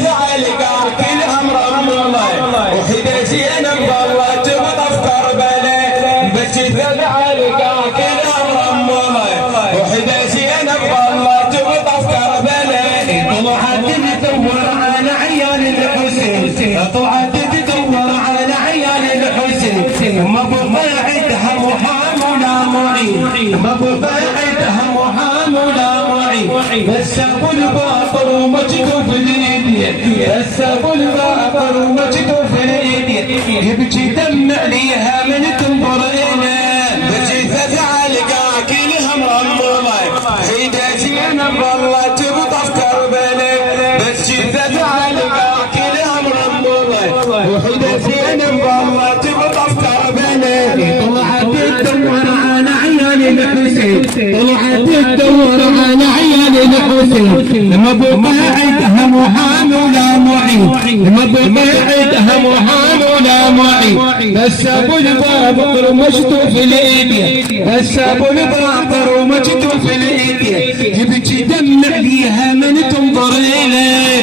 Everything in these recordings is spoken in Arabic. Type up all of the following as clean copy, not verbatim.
علي قاتل امر الله وحده زينب ظلت بطفكر بلي بجثث علي قاتل امر الله وحده زينب ظلت بطفكر بلي طلعت تدور على عيال الحسين طلعت تدور على عيال الحسين ما بضاعتها محام ولا معين ما بضاعتها محام ولا معين بس ابو الباطل ومجده في الايدين بس ابو الباطل ومجده في الايدين يبكي دمع ليها من تنظر اليه بجثث علي قاكلها مرمومه حيده زينب ظلت بطفكر بلي بجثث علي قاكلها مرمومه وحيده زينب ظلت بطفكر بلي طلعت تدور على عيال الحسين طلعت تدور على عيال الحسين ما بضاعتها محام ولا معين ما بضاعتها محام ولا معين بس ابو الباطل ومجده في الايدين بس ابو الباطل ومجده في الايدين يبكي دمع ليها من تنظر اليه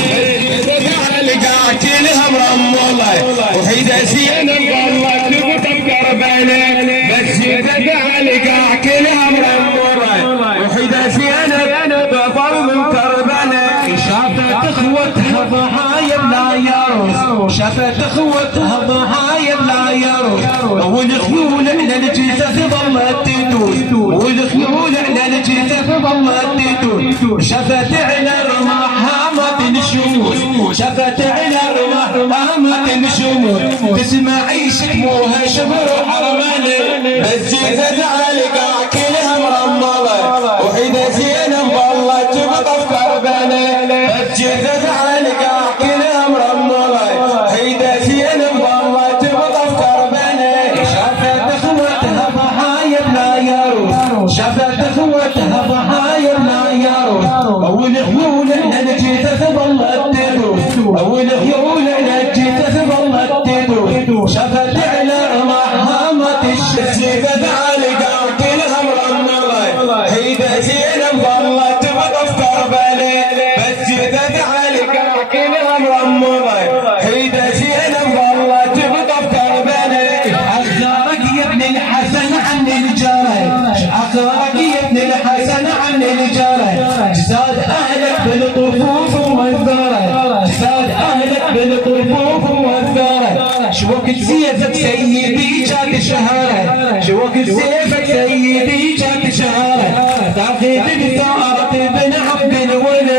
قاتلها مرمومه وحيده زينب ظلت بطفكر بلي بس علي قاكلها مرمومه وحيده زينب ظل من كربلاء شافت اخوتها ضحايا بلا يروس شافت اخوتها ضحايا بلا يروس والخيول على الجثث ظلت تدور والخيول على الجثث ظلت تدور شافت على رماح هامة الشموس شافت على رماح هامة الشموس تسمع يشتموها شبر حرماني الجثث علي قاكلها مرمله وحيده زينب ظلت بطفكر بلي الجثث علي قاكلها مرمله حيده زينب ظلت بطفكر بلي شافت اخوتها ضحايا بلا يروس شافت اخوتها ضحايا بلا يروس والخيول على الجثث ظلت تدور والخيول على الجثث ظلت تدور شافت على رماحامة الجثث علي قاكلها مرمله حيده زينب ظلت بطفكر بلي الجثث علي قاكلها مرمله حيده زينب ظلت بطفكر بلي اخبارك يا ابن الحسن عن الجرى اخبارك يا ابن الحسن عن الجرى جساد اهلك بالطفوف والذرى جساد اهلك بالطفوف والذرى شوكت سيفك سيدي جات شهره شوكت سيفك سيدي جات شهره تاخذ بثارة بن عبد الولد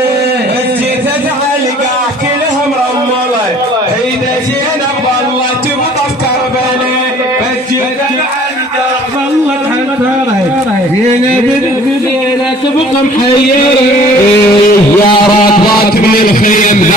الجثث علي قاكلها مرمله حيده زينب ظلت بطفكر بلي الجثث علي ظلت حنطره زينب تبقى محيره يا راكبات من الخيم